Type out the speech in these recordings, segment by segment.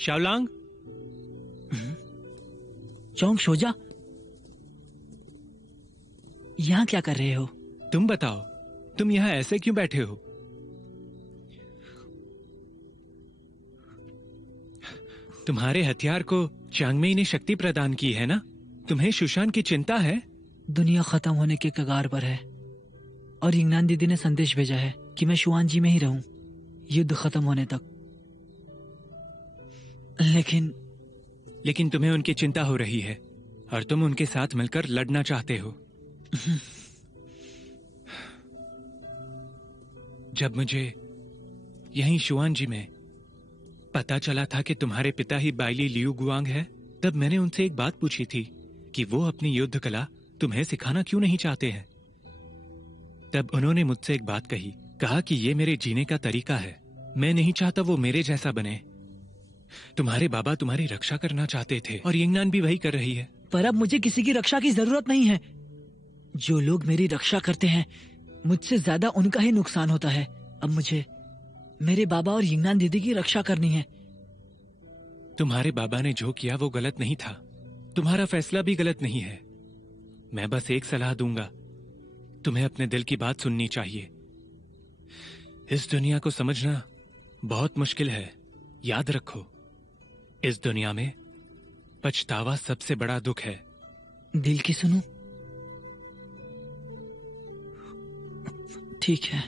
शाओलांग। चोंग शोजा, यहाँ क्या कर रहे हो? तुम बताओ, तुम यहाँ ऐसे क्यों बैठे हो? तुम्हारे हथियार को चांगमेई ने शक्ति प्रदान की है ना? तुम्हें सुशान की चिंता है? दुनिया खत्म होने के कगार पर है और यिंगनान दीदी ने संदेश भेजा है कि मैं शुआनजी में ही रहूं युद्ध खत्म होने तक। लेकिन तुम्हें उनकी चिंता हो रही है और तुम उनके साथ मिलकर लड़ना चाहते हो। जब मुझे यहीं शुआनजी में पता चला था कि तुम्हारे पिता ही बाइली लियू गुआंग है, तब मैंने उनसे एक बात पूछी थी कि वो अपनी युद्ध कला तुम्हें सिखाना क्यों नहीं चाहते हैं। तब उन्होंने मुझसे एक बात कहा कि ये मेरे जीने का तरीका है। मैं नहीं चाहता वो मेरे जैसा बने। तुम्हारे बाबा तुम्हारी रक्षा करना चाहते थे और यिंगनान भी वही कर रही है। पर अब मुझे किसी की रक्षा की जरूरत नहीं है। जो लोग मेरी रक्षा करते हैं मुझसे ज्यादा उनका ही नुकसान होता है। अब मुझे मेरे बाबा और यिंगनान दीदी की रक्षा करनी है। तुम्हारे बाबा ने जो किया वो गलत नहीं था, तुम्हारा फैसला भी गलत नहीं है। मैं बस एक सलाह दूंगा, तुम्हें अपने दिल की बात सुननी चाहिए। इस दुनिया को समझना बहुत मुश्किल है। याद रखो, इस दुनिया में पछतावा सबसे बड़ा दुख है। दिल की सुनो। ठीक है।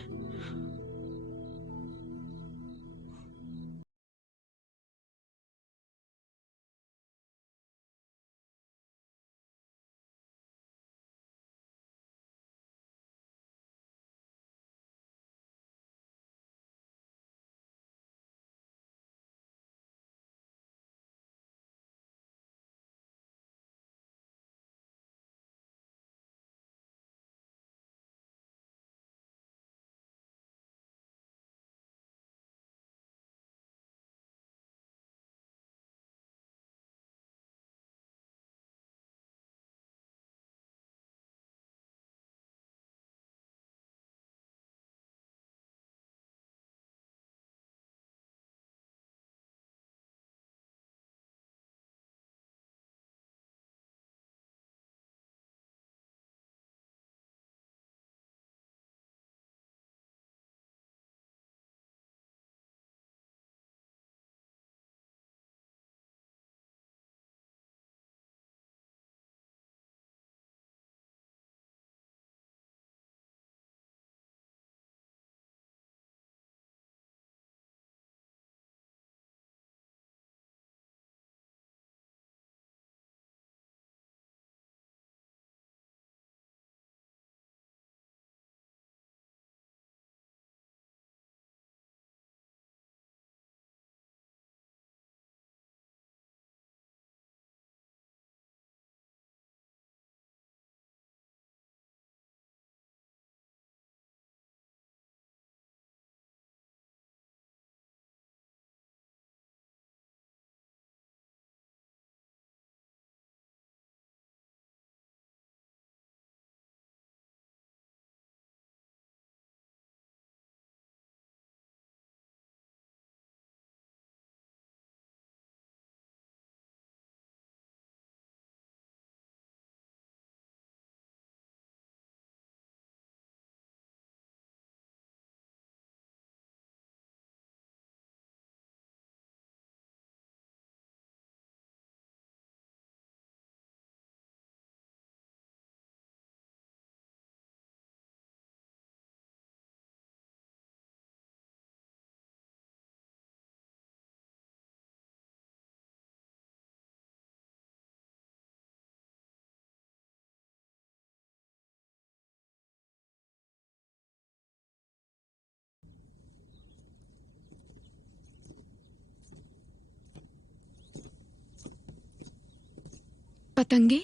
पतंगे,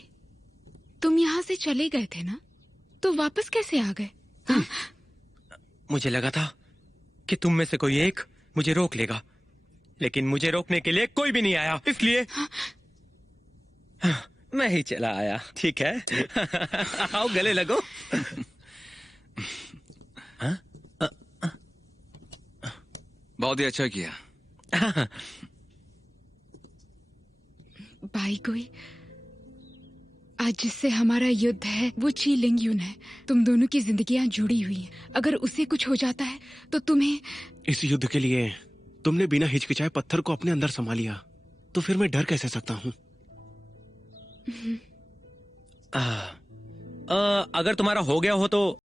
तुम यहाँ से चले गए थे ना, तो वापस कैसे आ गए? हाँ? मुझे लगा था कि तुम में से कोई एक मुझे रोक लेगा, लेकिन मुझे रोकने के लिए कोई भी नहीं आया, इसलिए मैं ही चला आया। ठीक है। आओ गले लगो। बहुत ही अच्छा किया। भाई कोई, आज जिससे हमारा युद्ध है वो ची लिंग यून है। तुम दोनों की जिंदगियां जुड़ी हुई हैं। अगर उसे कुछ हो जाता है तो तुम्हें। इस युद्ध के लिए तुमने बिना हिचकिचाए पत्थर को अपने अंदर समा लिया, तो फिर मैं डर कैसे सकता हूँ? अगर तुम्हारा हो गया हो तो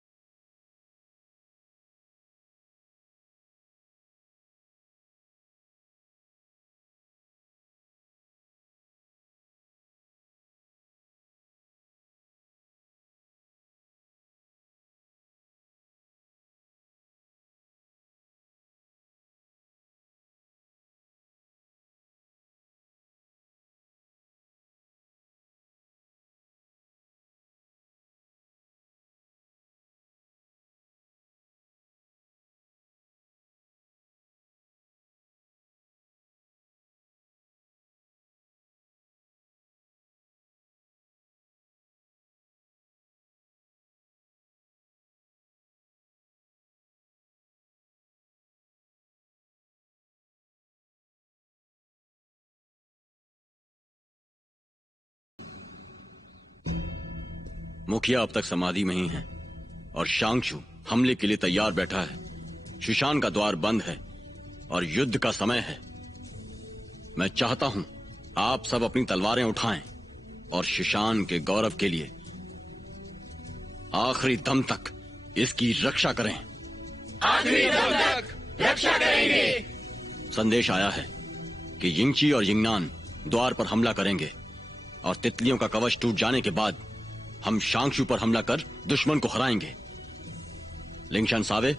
मुखिया अब तक समाधि में ही है और शांगशु हमले के लिए तैयार बैठा है। शुशान का द्वार बंद है और युद्ध का समय है। मैं चाहता हूं आप सब अपनी तलवारें उठाएं और शुशान के गौरव के लिए आखिरी दम तक इसकी रक्षा करें। आखिरी दम तक रक्षा करेंगे। संदेश आया है कि यिंगची और यिंगनान द्वार पर हमला करेंगे और तितलियों का कवच टूट जाने के बाद हम शांगशु पर हमला कर दुश्मन को हराएंगे। लिंगशान सावे,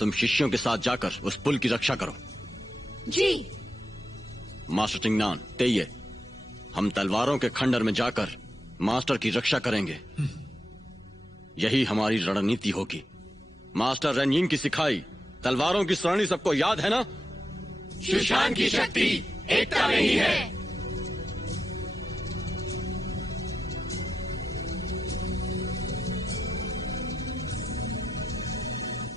तुम शिष्यों के साथ जाकर उस पुल की रक्षा करो। जी। मास्टर चिंगनान, तेये, हम तलवारों के खंडर में जाकर मास्टर की रक्षा करेंगे। यही हमारी रणनीति होगी। मास्टर रेनयिंग की सिखाई तलवारों की सरणी सबको याद है ना? शुशान की शक्ति एकता में ही है।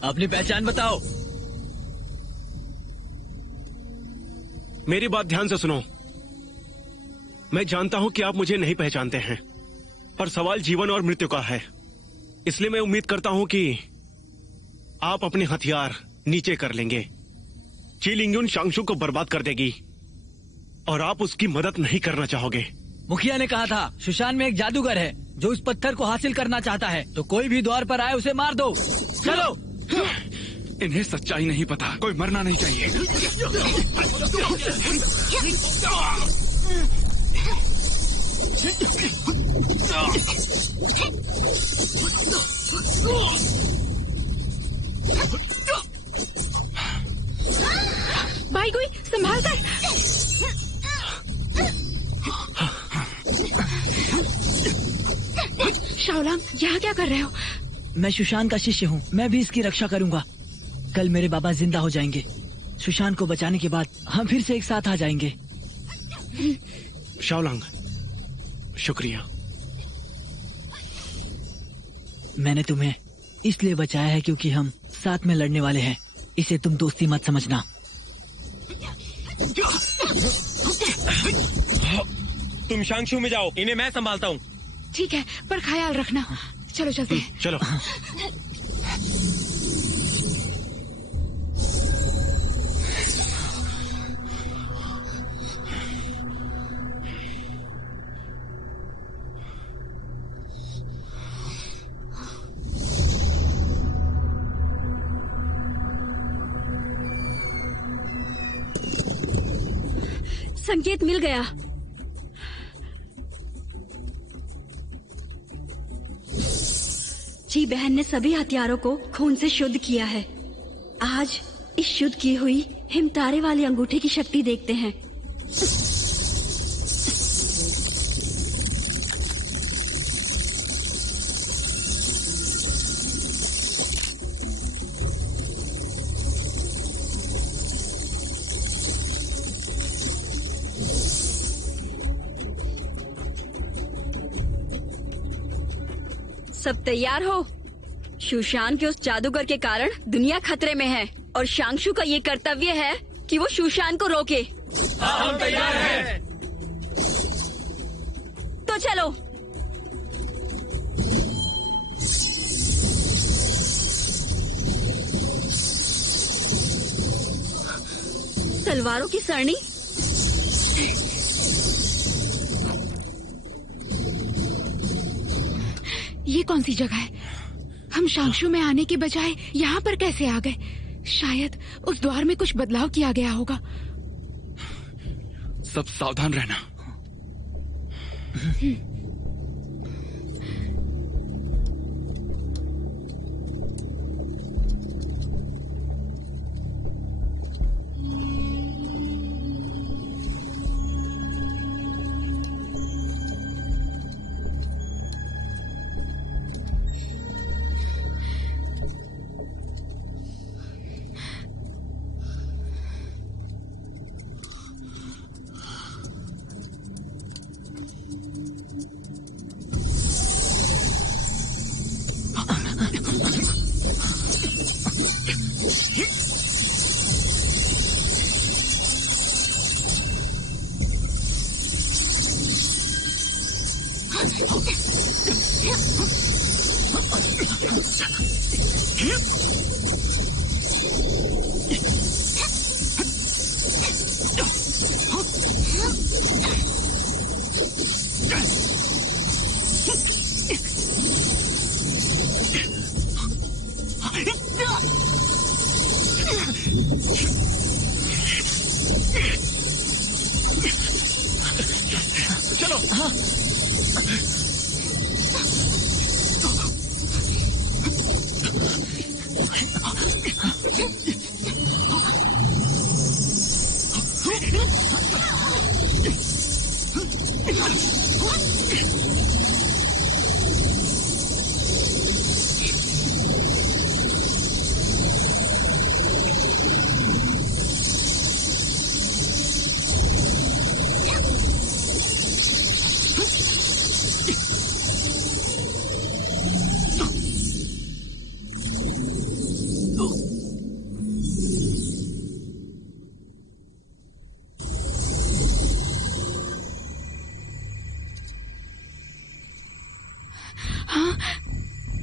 अपनी पहचान बताओ। मेरी बात ध्यान से सुनो। मैं जानता हूं कि आप मुझे नहीं पहचानते हैं, पर सवाल जीवन और मृत्यु का है। इसलिए मैं उम्मीद करता हूं कि आप अपने हथियार नीचे कर लेंगे। ची लिंगयुन शांगशु को बर्बाद कर देगी और आप उसकी मदद नहीं करना चाहोगे। मुखिया ने कहा था शुशान में एक जादूगर है जो उस पत्थर को हासिल करना चाहता है, तो कोई भी द्वार पर आए उसे मार दो। चलो। इन्हें सच्चाई नहीं पता, कोई मरना नहीं चाहिए। भाई कोई संभाल कर। शाओलांग, यहाँ क्या कर रहे हो? मैं शुशान का शिष्य हूँ, मैं भी इसकी रक्षा करूंगा। कल मेरे बाबा जिंदा हो जाएंगे। शुशान को बचाने के बाद हम फिर से एक साथ आ जाएंगे। शाओलांग, शुक्रिया। मैंने तुम्हें इसलिए बचाया है क्योंकि हम साथ में लड़ने वाले हैं। इसे तुम दोस्ती मत समझना। तुम शांगशु में जाओ, इन्हें मैं संभालता हूँ। ठीक है, पर ख्याल रखना। चलो चलते हैं। चलो। संकेत मिल गया। जी बहन ने सभी हथियारों को खून से शुद्ध किया है। आज इस शुद्ध की हुई हिमतारे वाली अंगूठी की शक्ति देखते हैं। सब तैयार हो? शुशान के उस जादूगर के कारण दुनिया खतरे में है और शांगशु का ये कर्तव्य है कि वो शुशान को रोके। हम तैयार हैं। दोनों चलो। तलवारों की सरणी। ये कौन सी जगह है? हम शांक्षु में आने के बजाय यहाँ पर कैसे आ गए? शायद उस द्वार में कुछ बदलाव किया गया होगा। सब सावधान रहना।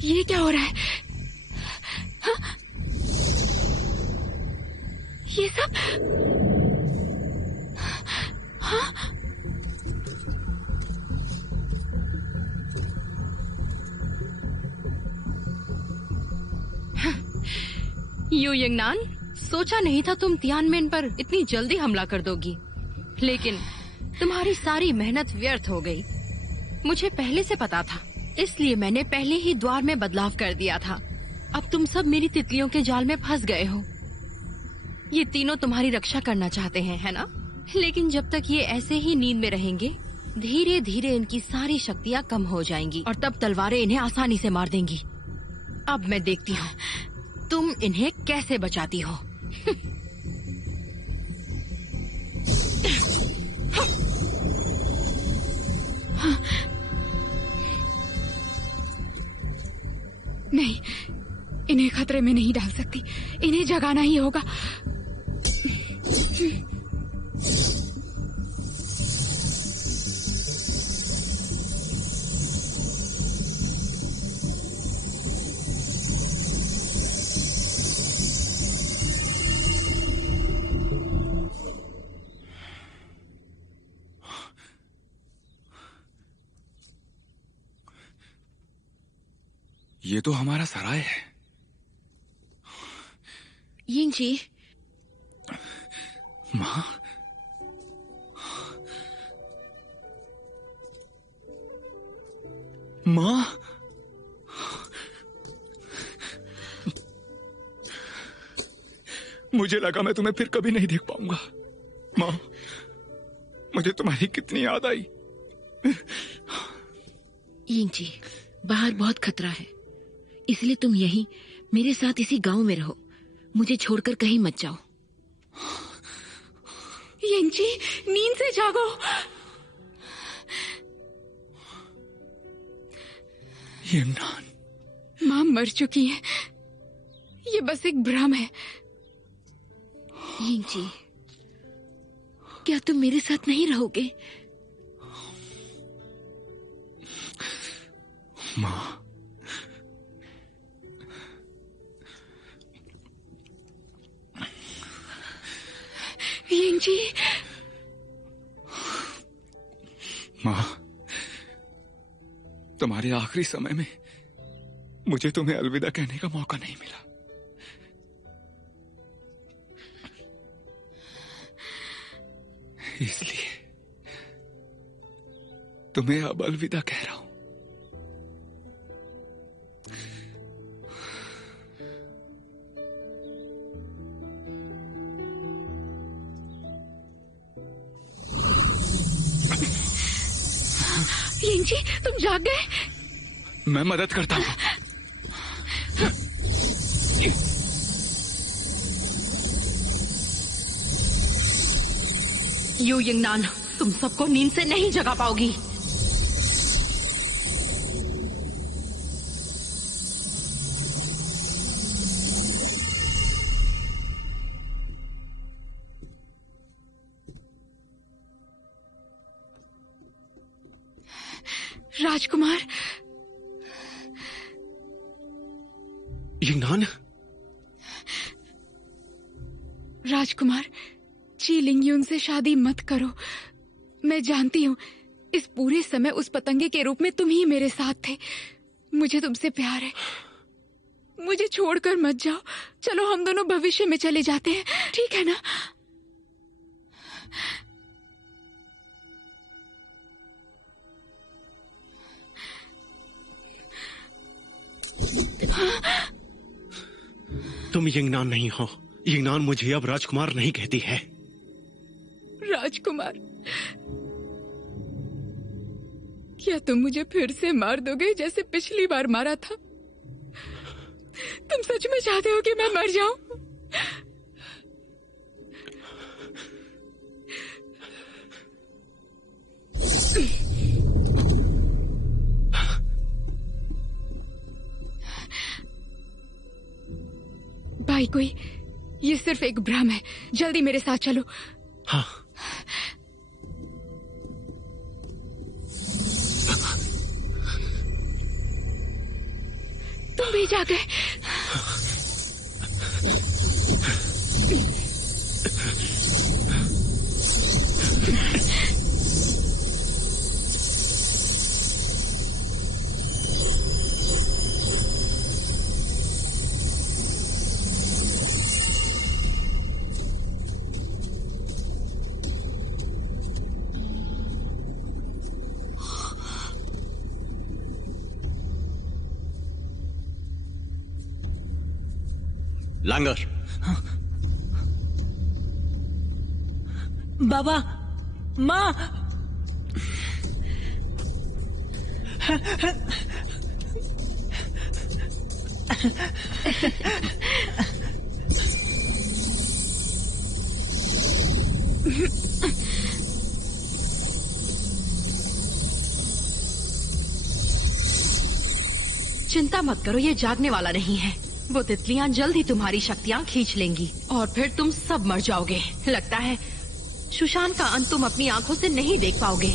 ये क्या हो रहा है? हाँ? ये सब हाँ? यू यंगनान, सोचा नहीं था तुम तियानमेन पर इतनी जल्दी हमला कर दोगी, लेकिन तुम्हारी सारी मेहनत व्यर्थ हो गई। मुझे पहले से पता था, इसलिए मैंने पहले ही द्वार में बदलाव कर दिया था। अब तुम सब मेरी तितलियों के जाल में फंस गए हो। ये तीनों तुम्हारी रक्षा करना चाहते हैं, है ना? लेकिन जब तक ये ऐसे ही नींद में रहेंगे, धीरे धीरे इनकी सारी शक्तियाँ कम हो जाएंगी और तब तलवारें इन्हें आसानी से मार देंगी। अब मैं देखती हूँ तुम इन्हें कैसे बचाती हो। नहीं, इन्हें खतरे में नहीं डाल सकती। इन्हें जगाना ही होगा। ये तो हमारा सराय है। यिंगजी, माँ, माँ, मुझे लगा मैं तुम्हें फिर कभी नहीं देख पाऊंगा। माँ, मुझे तुम्हारी कितनी याद आई। यिंगजी, बाहर बहुत खतरा है, इसलिए तुम यहीं मेरे साथ इसी गांव में रहो। मुझे छोड़कर कहीं मत जाओ। यिंगजी, नींद से जागो। यंगनान, माँ मर चुकी है। ये बस एक भ्रम है। यिंगजी, क्या तुम मेरे साथ नहीं रहोगे? माँ, यिंग जी। माँ, तुम्हारे आखिरी समय में मुझे तुम्हें अलविदा कहने का मौका नहीं मिला। इसलिए तुम्हें अब अलविदा कह रहा हूं। यिंग जी, तुम जाग गए? मैं मदद करता हूं। यू यिंगनान, तुम सबको नींद से नहीं जगा पाओगी। राजकुमार। यिंगनान। राजकुमार, ची लिंगयुन से शादी मत करो। मैं जानती हूँ इस पूरे समय उस पतंगे के रूप में तुम ही मेरे साथ थे। मुझे तुमसे प्यार है। मुझे छोड़कर मत जाओ। चलो हम दोनों भविष्य में चले जाते हैं, ठीक है ना? तुम यिंगनान नहीं हो। यिंगनान मुझे अब राजकुमार नहीं कहती है। राजकुमार, क्या तुम मुझे फिर से मार दोगे जैसे पिछली बार मारा था? तुम सच में चाहते हो कि मैं मर जाऊं? भाई कोई, ये सिर्फ एक भ्रम है। जल्दी मेरे साथ चलो। हाँ। तुम भी जा गए। लांगर। बाबा, माँ। चिंता मत करो, ये जागने वाला नहीं है। वो तितलियां जल्द ही तुम्हारी शक्तियां खींच लेंगी और फिर तुम सब मर जाओगे। लगता है सुशान का अंत तुम अपनी आंखों से नहीं देख पाओगे।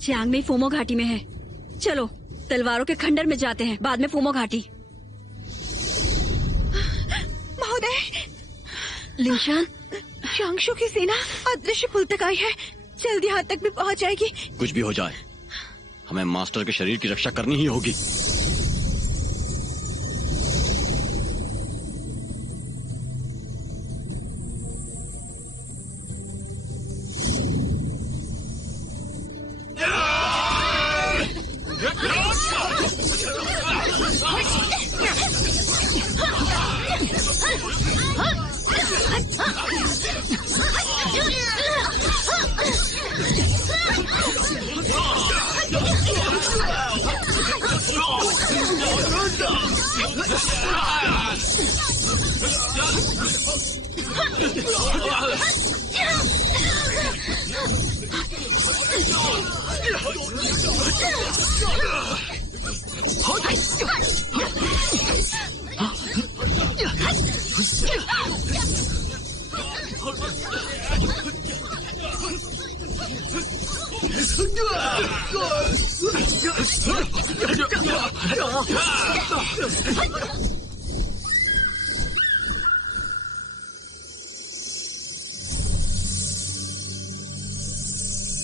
चियांगमी फूमो घाटी में है। चलो तलवारों के खंडर में जाते हैं, बाद में फूमो घाटी। महोदय, लिंशान, शांगशु की सेना अदृश्य पुल तक आई है। जल्दी यहाँ तक भी पहुँच जाएगी। कुछ भी हो जाए, हमें मास्टर के शरीर की रक्षा करनी ही होगी।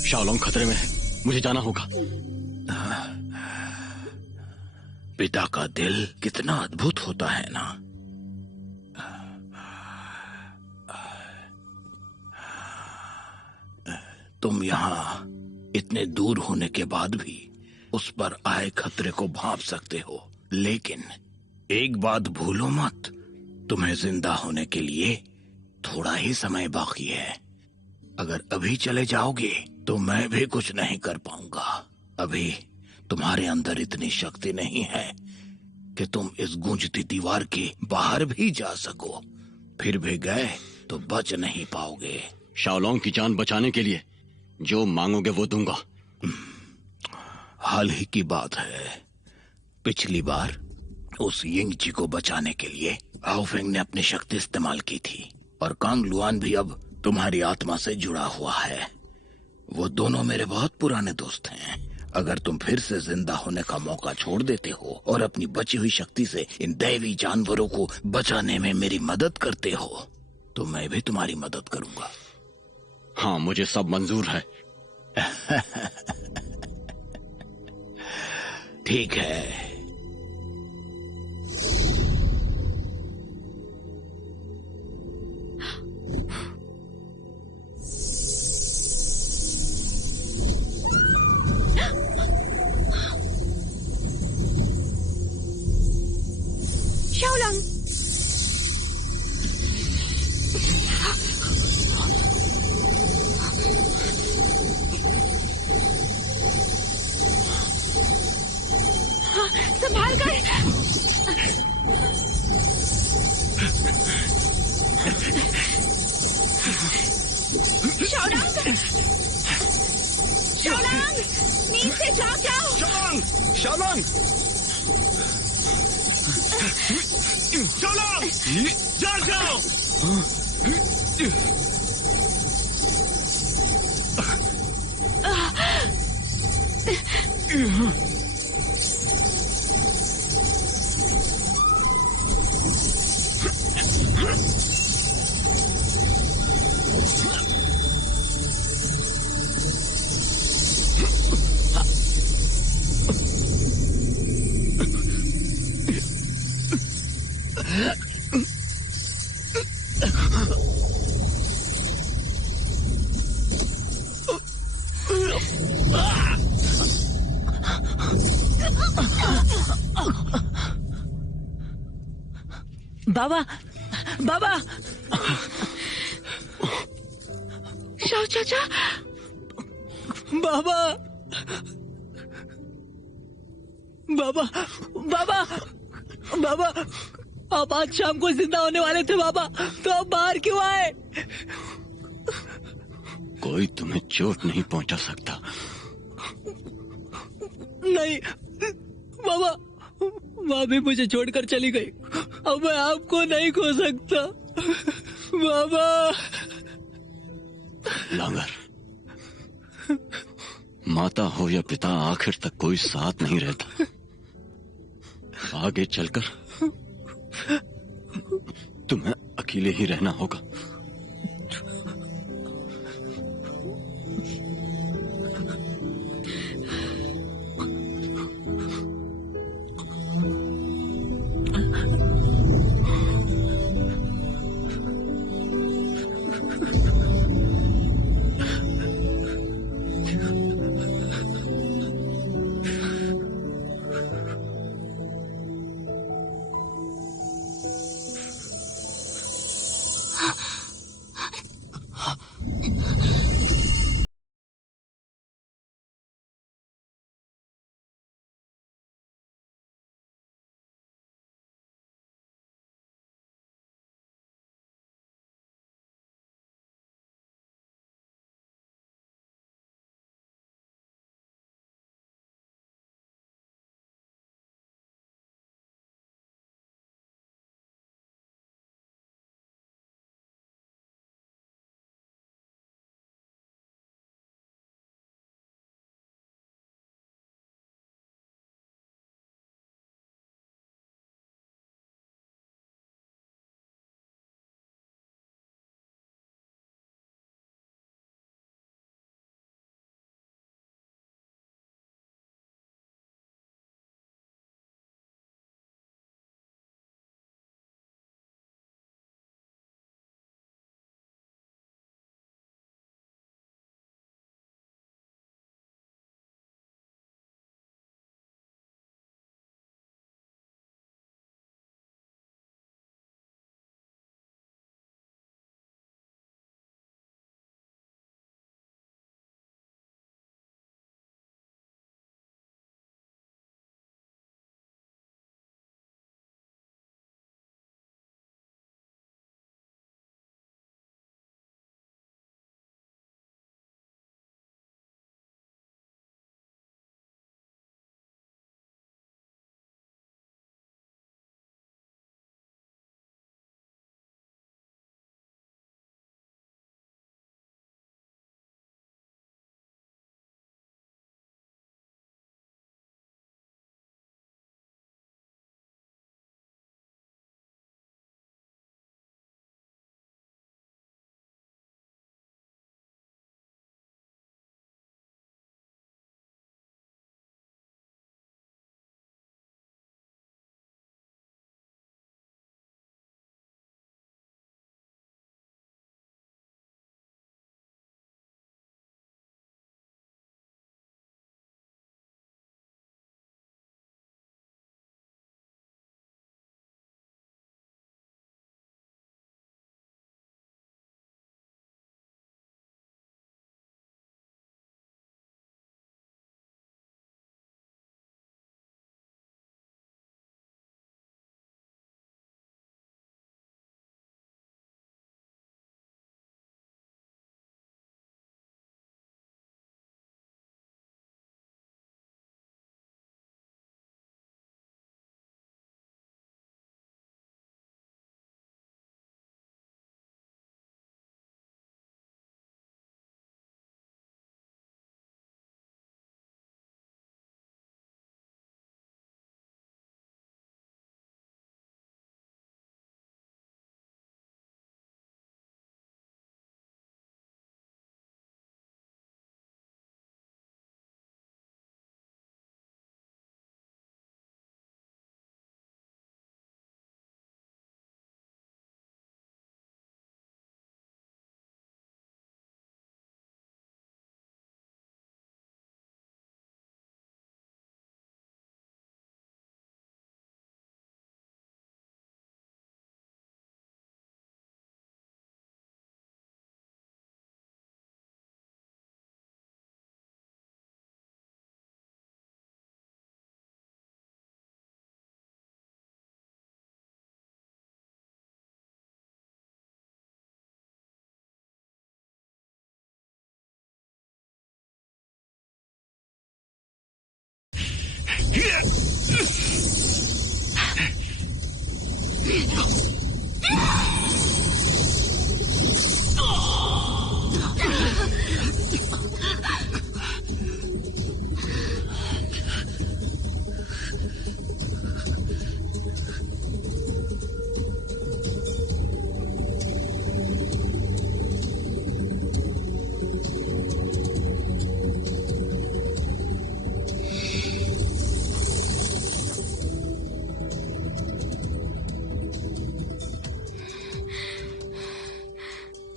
शाओलोंग खतरे में है, मुझे जाना होगा। पिता का दिल कितना अद्भुत होता है ना। तुम यहाँ इतने दूर होने के बाद भी उस पर आए खतरे को भांप सकते हो, लेकिन एक बात भूलो मत, तुम्हें जिंदा होने के लिए थोड़ा ही समय बाकी है। अगर अभी चले जाओगे तो मैं भी कुछ नहीं कर पाऊंगा। अभी तुम्हारे अंदर इतनी शक्ति नहीं है कि तुम इस गूंजती दीवार के बाहर भी जा सको। फिर भी गए तो बच नहीं पाओगे। शाओलोंग की जान बचाने के लिए जो मांगोगे वो दूंगा। हाल ही की बात है, पिछली बार उस यिंगची को बचाने के लिए आओफेंग ने अपनी शक्ति इस्तेमाल की थी, और कांग लुआन भी अब तुम्हारी आत्मा से जुड़ा हुआ है। वो दोनों मेरे बहुत पुराने दोस्त हैं। अगर तुम फिर से जिंदा होने का मौका छोड़ देते हो और अपनी बची हुई शक्ति से इन दैवी जानवरों को बचाने में मेरी मदद करते हो तो मैं भी तुम्हारी मदद करूंगा। हाँ, मुझे सब मंजूर है। ठीक है। शाओलोंग, संभाल कर। शाओलोंग, शाओलोंग, नींद से जाग जाओ। शाओलोंग, शाओलोंग, शाओलोंग, जाग जाओ। बाबा, बाबा, शाओ चाचा, बाबा, बाबा, बाबा, बाबा, आप आज शाम को जिंदा होने वाले थे बाबा, तो आप बाहर क्यों आए? कोई तुम्हें चोट नहीं पहुंचा सकता। नहीं बाबा, माँ भी मुझे छोड़कर चली गई, अब मैं आपको नहीं खो सकता बाबा। लांगर, माता हो या पिता, आखिर तक कोई साथ नहीं रहता। आगे चलकर तुम्हें अकेले ही रहना होगा।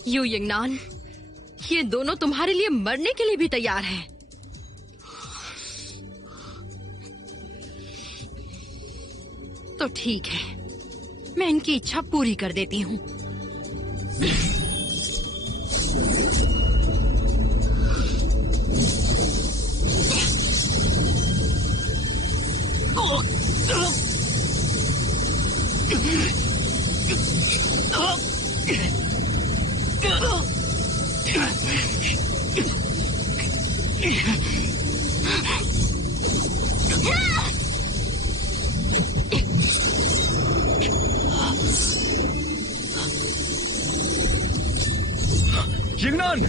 यू यंगनान, ये दोनों तुम्हारे लिए मरने के लिए भी तैयार हैं। तो ठीक है, मैं इनकी इच्छा पूरी कर देती हूँ। यिंगनान!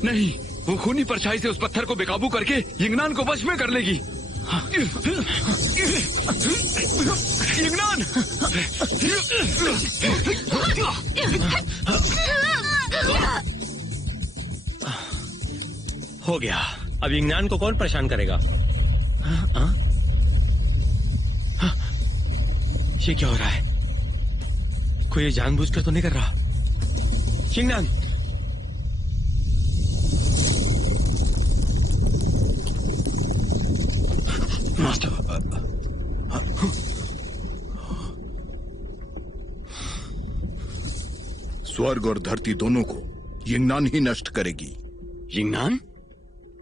नहीं, वो खूनी परछाई से उस पत्थर को बेकाबू करके यिंगनान को वश में कर लेगी। यिंगनान! हो गया। अब यिंगनान को कौन परेशान करेगा? ये क्या हो रहा है? कोई ये जानबूझकर तो नहीं कर रहा? यिंगनान! मास्टर, स्वर्ग और धरती दोनों को यिंगनान ही नष्ट करेगी। यिंगनान?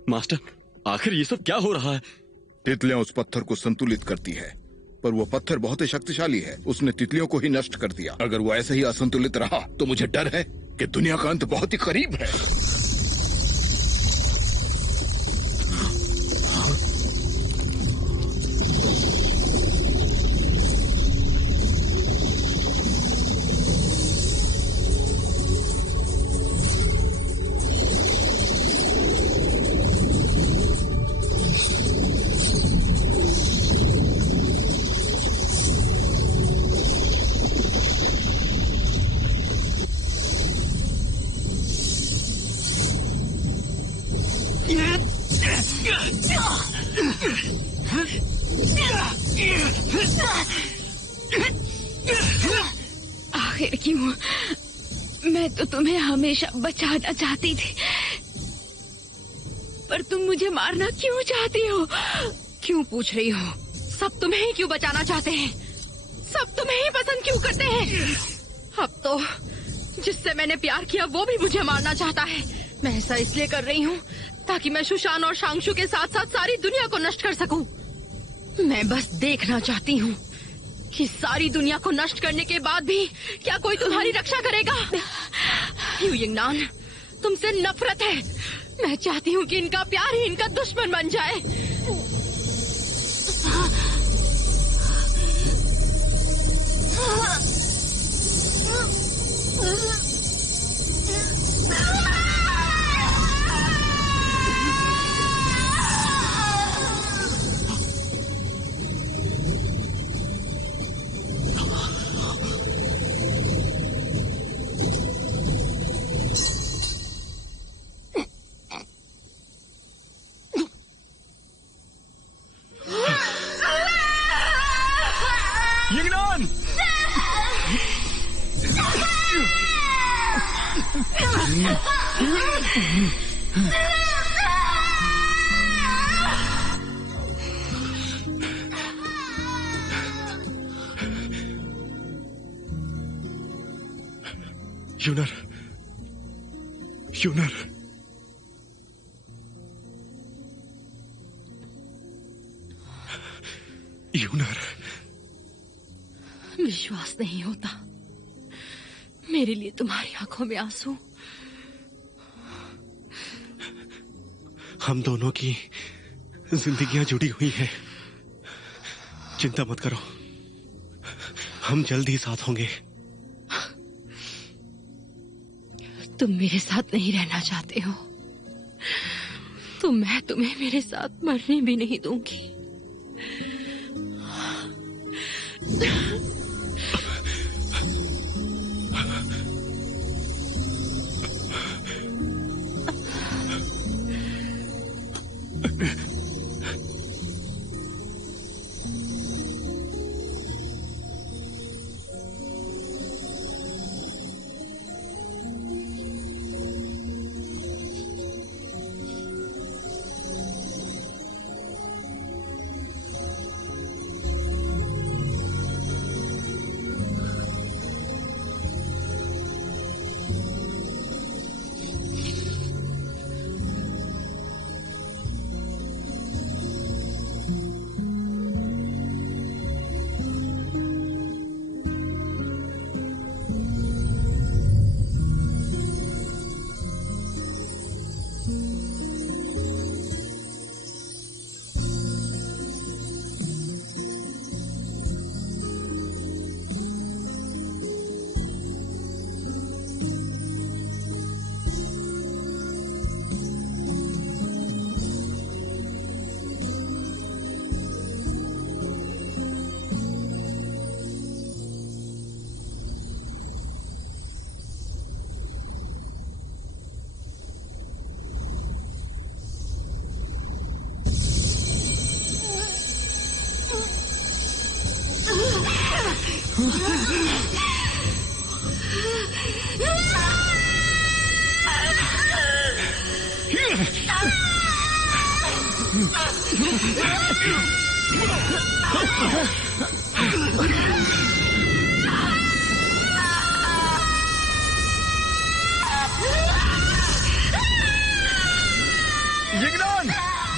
मास्टर, आखिर ये सब क्या हो रहा है? तितलियां उस पत्थर को संतुलित करती है, पर वो पत्थर बहुत ही शक्तिशाली है। उसने तितलियों को ही नष्ट कर दिया। अगर वो ऐसे ही असंतुलित रहा तो मुझे डर है कि दुनिया का अंत बहुत ही करीब है। आखिर क्यों? मैं तो तुम्हें हमेशा बचाना चाहती थी, पर तुम मुझे मारना क्यों चाहती हो? क्यों पूछ रही हो? सब तुम्हें ही क्यों बचाना चाहते हैं? सब तुम्हें ही पसंद क्यों करते हैं? अब तो जिससे मैंने प्यार किया वो भी मुझे मारना चाहता है। मैं ऐसा इसलिए कर रही हूँ ताकि मैं शुशान और शांगशु के साथ साथ सारी दुनिया को नष्ट कर सकूं। मैं बस देखना चाहती हूँ कि सारी दुनिया को नष्ट करने के बाद भी क्या कोई तुम्हारी रक्षा करेगा? यू यिंगनान, तुमसे नफरत है। मैं चाहती हूँ कि इनका प्यार ही इनका दुश्मन बन जाए। युगनान! यूनर, यूनर, यूनर। विश्वास नहीं होता मेरे लिए तुम्हारी आंखों में आंसू। हम दोनों की जिंदगियां जुड़ी हुई हैं। चिंता मत करो, हम जल्द ही साथ होंगे। तुम मेरे साथ नहीं रहना चाहते हो तो मैं तुम्हें मेरे साथ मरने भी नहीं दूंगी। युगनान,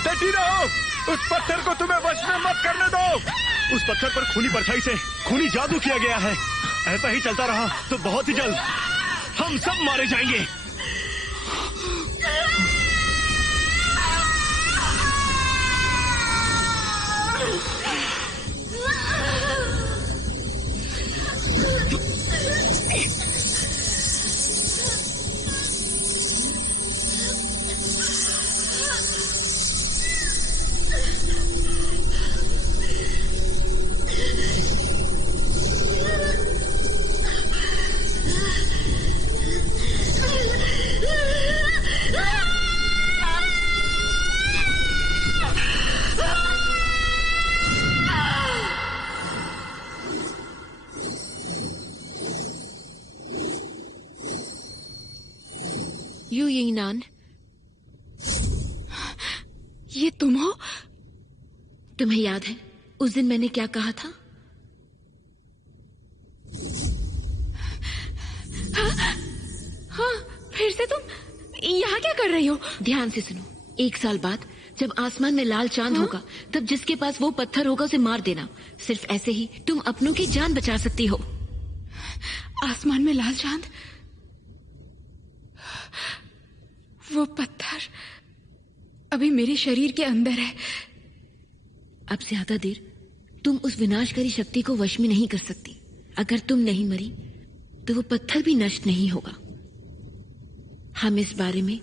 डटी रहो। उस पत्थर को तुम्हें वश में मत करने दो। उस पत्थर पर खूनी परछाई से खूनी जादू किया गया है। ऐसा ही चलता रहा तो बहुत ही जल्द हम सब मारे जाएंगे। यू यिंगनान, ये तुम हो? तुम्हें याद है उस दिन मैंने क्या कहा था? हाँ, फिर से तुम यहाँ क्या कर रही हो? ध्यान से सुनो। 1 साल बाद जब आसमान में लाल चांद होगा तब जिसके पास वो पत्थर होगा उसे मार देना। सिर्फ ऐसे ही तुम अपनों की जान बचा सकती हो। आसमान में लाल चांद? वो पत्थर अभी मेरे शरीर के अंदर है। अब ज्यादा देर तुम उस विनाशकारी शक्ति को वश में नहीं कर सकती। अगर तुम नहीं मरी तो वो पत्थर भी नष्ट नहीं होगा। हम इस बारे में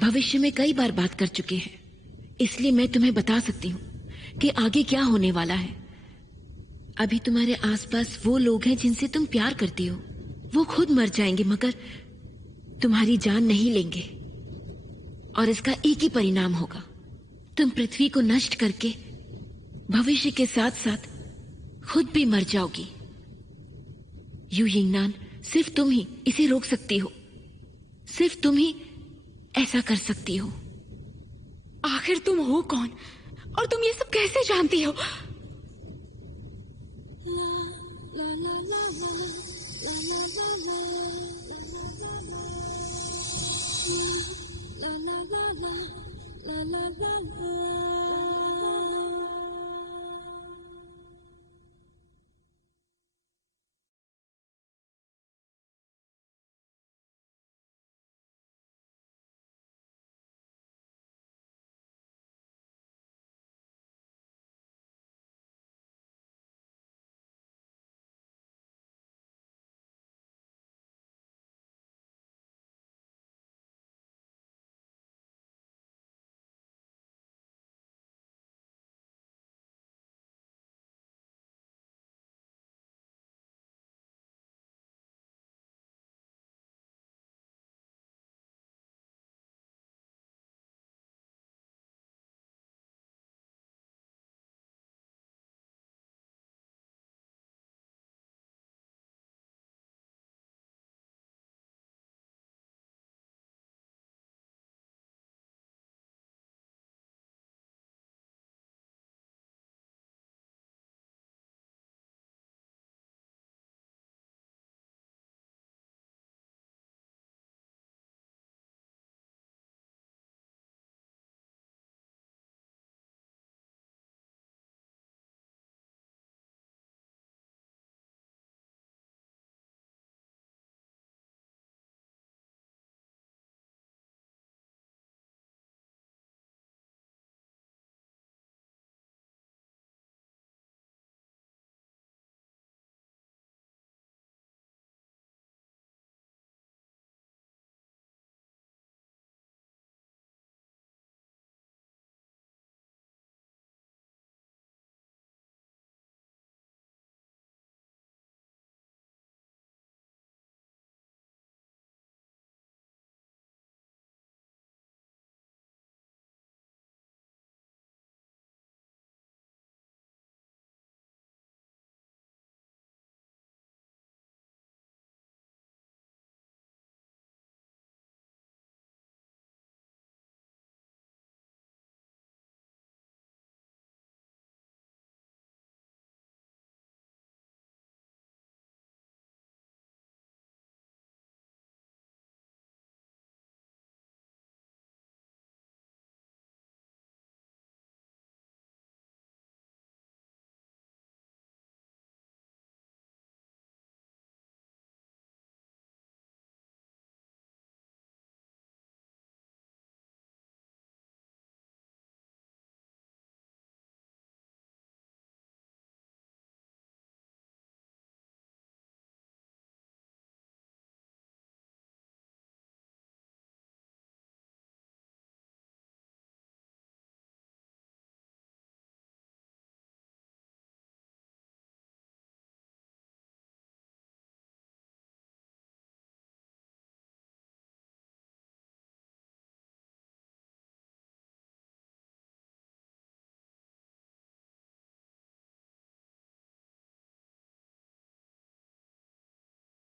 भविष्य में कई बार बात कर चुके हैं, इसलिए मैं तुम्हें बता सकती हूँ कि आगे क्या होने वाला है। अभी तुम्हारे आसपास वो लोग हैं जिनसे तुम प्यार करती हो। वो खुद मर जाएंगे मगर तुम्हारी जान नहीं लेंगे और इसका एक ही परिणाम होगा। तुम पृथ्वी को नष्ट करके भविष्य के साथ साथ खुद भी मर जाओगी। यू यिंगनान, सिर्फ तुम ही इसे रोक सकती हो, सिर्फ तुम ही ऐसा कर सकती हो। आखिर तुम हो कौन और तुम ये सब कैसे जानती हो?